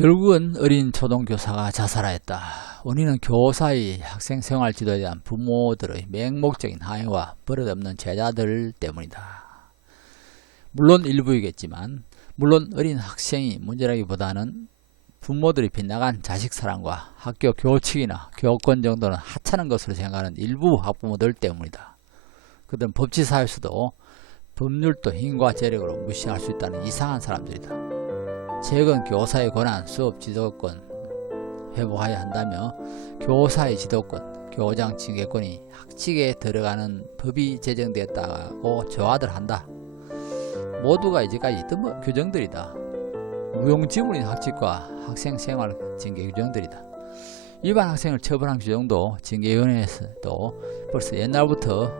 결국은 어린 초등교사가 자살하였다. 원인은 교사의 학생 생활 지도에 대한 부모들의 맹목적인 항의와 버릇없는 제자들 때문이다. 물론 일부이겠지만, 물론 어린 학생이 문제라기보다는 부모들이 빗나간 자식 사랑과 학교 교칙이나 교권 정도는 하찮은 것으로 생각하는 일부 학부모들 때문이다. 그들은 법치사회에서도 법률도 힘과 재력으로 무시할 수 있다는 이상한 사람들이다. 최근 교사의 권한, 수업 지도권 회복해야 한다며 교사의 지도권, 교장 징계권이 학칙에 들어가는 법이 제정되었다고 저하들 한다. 모두가 이제까지 있던 규정들이다. 무용지물인 학칙과 학생생활 징계 규정들이다. 위반 학생을 처벌한 규정도 징계위원회에서도 벌써 옛날부터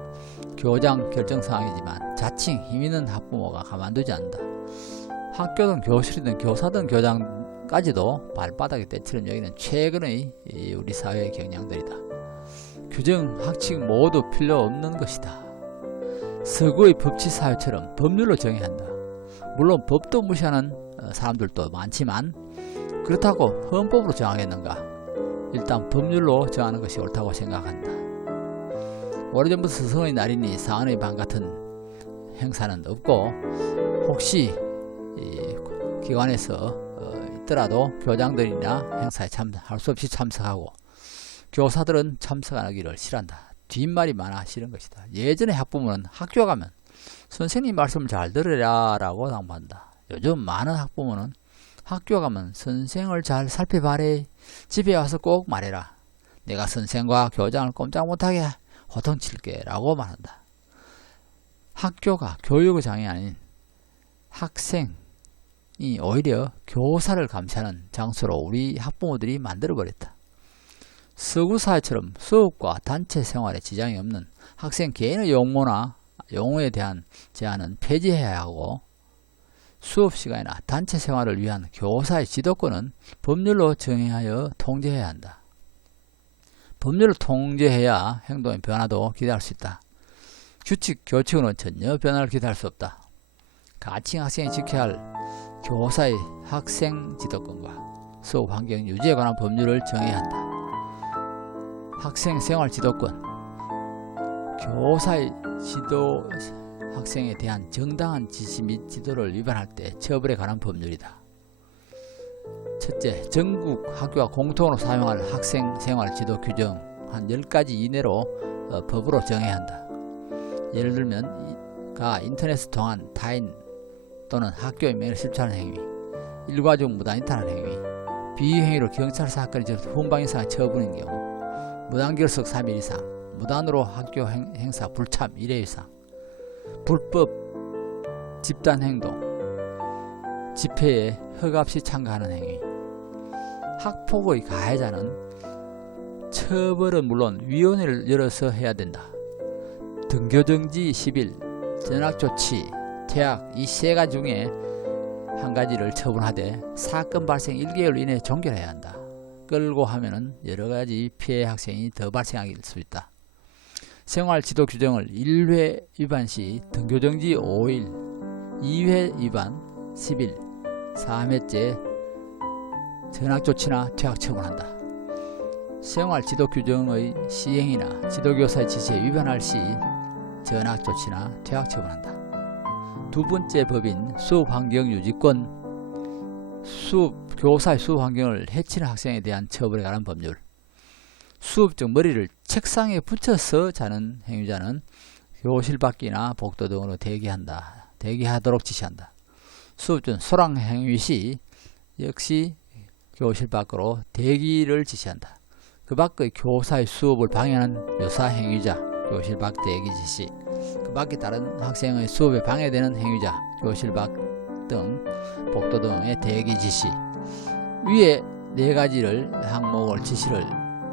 교장 결정사항이지만 자칭 힘있는 학부모가 가만두지 않는다. 학교든 교실이든 교사든 교장까지도 발바닥에 떼처럼 여기는 최근의 우리 사회의 경향들이다. 규정, 학칙 모두 필요 없는 것이다. 서구의 법치사회처럼 법률로 정해야 한다. 물론 법도 무시하는 사람들도 많지만 그렇다고 헌법으로 정하겠는가? 일단 법률로 정하는 것이 옳다고 생각한다. 오래전부터 스승의 날이니 사언의 방 같은 행사는 없고, 혹시 기관에서 있더라도 교장들이나 행사에 할 수 없이 참석하고, 교사들은 참석 안 하기를 싫어한다. 뒷말이 많아 싫은 것이다. 예전에 학부모는 학교 가면 선생님 말씀을 잘 들으라 라고 당부한다. 요즘 많은 학부모는 학교 가면 선생을 잘 살펴봐래, 집에 와서 꼭 말해라, 내가 선생과 교장을 꼼짝 못하게 호통칠게 라고 말한다. 학교가 교육의 장이 아닌 학생이 오히려 교사를 감시하는 장소로 우리 학부모들이 만들어버렸다. 서구사회처럼 수업과 단체 생활에 지장이 없는 학생 개인의 용어에 대한 제한은 폐지해야 하고, 수업시간이나 단체 생활을 위한 교사의 지도권은 법률로 정하여 통제해야 한다. 법률을 통제해야 행동의 변화도 기대할 수 있다. 규칙, 교칙으로는 전혀 변화를 기대할 수 없다. 가칭 학생이 지켜야 할 교사의 학생 지도권과 수업 환경 유지에 관한 법률을 정해야 한다. 학생 생활 지도권, 교사의 학생에 대한 정당한 지시 및 지도를 위반할 때 처벌에 관한 법률이다. 첫째, 전국 학교가 공통으로 사용할 학생 생활 지도 규정 한 10가지 이내로 법으로 정해야 한다. 예를 들면 인터넷을 통한 타인 또는 학교의 명예를 실추하는 행위, 일괄적 무단이탈하는 행위, 비행위로 경찰 사건이 저지른 훈방 이상의 처분인 경우, 무단결석 3일 이상, 무단으로 학교 행사 불참 1회 이상, 불법 집단행동, 집회에 허가없이 참가하는 행위, 학폭의 가해자는 처벌은 물론 위원회를 열어서 해야 된다. 등교정지 10일, 전학조치, 퇴학 이 세 가지 중에 한 가지를 처분하되 사건 발생 1개월 이내에 종결해야 한다. 끌고 하면은 여러가지 피해 학생이 더 발생할 수 있다. 생활 지도 규정을 1회 위반 시 등교정지 5일, 2회 위반 10일, 3회째 전학조치나 퇴학 처분한다. 생활 지도 규정의 시행이나 지도교사의 지시에 위반할 시 전학조치나 퇴학 처분한다. 두 번째 법인 수업환경유지권, 교사의 수업 환경을 해치는 학생에 대한 처벌에 관한 법률. 수업 중 머리를 책상에 붙여서 자는 행위자는 교실 밖이나 복도 등으로 대기하도록 지시한다. 수업 중 소랑 행위 시 역시 교실 밖으로 대기를 지시한다. 그 밖의 교사의 수업을 방해하는 묘사 행위자, 교실 밖 대기 지시. 그 밖에 다른 학생의 수업에 방해되는 행위자, 교실 밖 등 복도 등의 대기 지시. 위에 네 가지를 항목을 지시를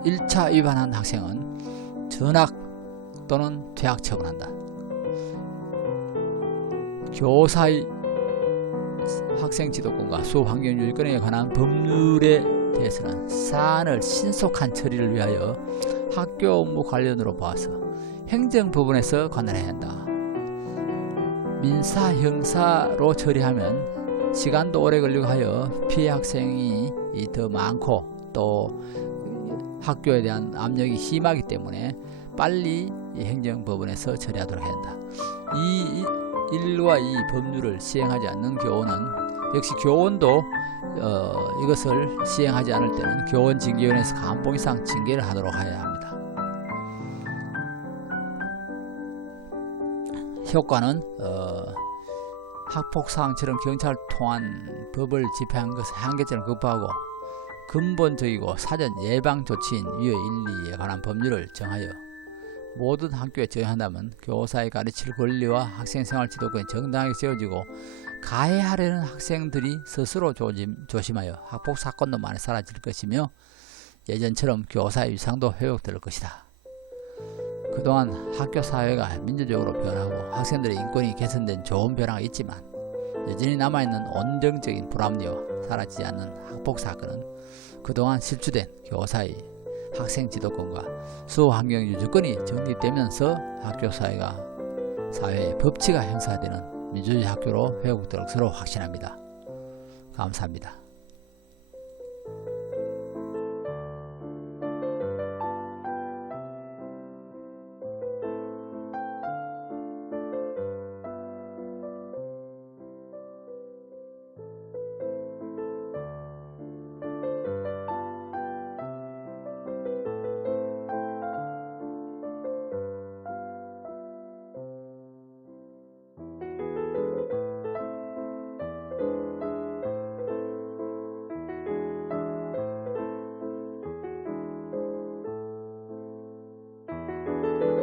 1차 위반한 학생은 전학 또는 퇴학 처분한다. 교사의 학생 지도권과 수업 환경 유지권에 관한 법률에 대해서는 사안을 신속한 처리를 위하여 학교 업무 관련으로 봐서 행정법원에서 관할해야 한다. 민사, 형사로 처리하면 시간도 오래 걸리고 하여 피해 학생이 더 많고 또 학교에 대한 압력이 심하기 때문에 빨리 이 행정법원에서 처리하도록 해야 한다. 이 일과 이 법률을 시행하지 않는 교원은 역시 교원도 이것을 시행하지 않을 때는 교원징계위원회에서 감봉 이상 징계를 하도록 해야 합니다. 효과는 학폭사항처럼 경찰을 통한 법을 집행한 것의 한계점을 극복하고 근본적이고 사전 예방 조치인 유해 1, 2에 관한 법률을 정하여 모든 학교에 적용한다면 교사의 가르칠 권리와 학생생활 지도권이 정당하게 세워지고 가해하려는 학생들이 스스로 조심하여 학폭사건도 많이 사라질 것이며 예전처럼 교사의 위상도 회복될 것이다. 그동안 학교 사회가 민주적으로 변하고 학생들의 인권이 개선된 좋은 변화가 있지만 여전히 남아있는 온정적인 불합리와 사라지지 않는 학폭사건은 그동안 실추된 교사의 학생 지도권과 수호 환경 유지권이 정립되면서 학교 사회의 법치가 행사되는 민주주의 학교로 회복되도록 서로 확신합니다. 감사합니다.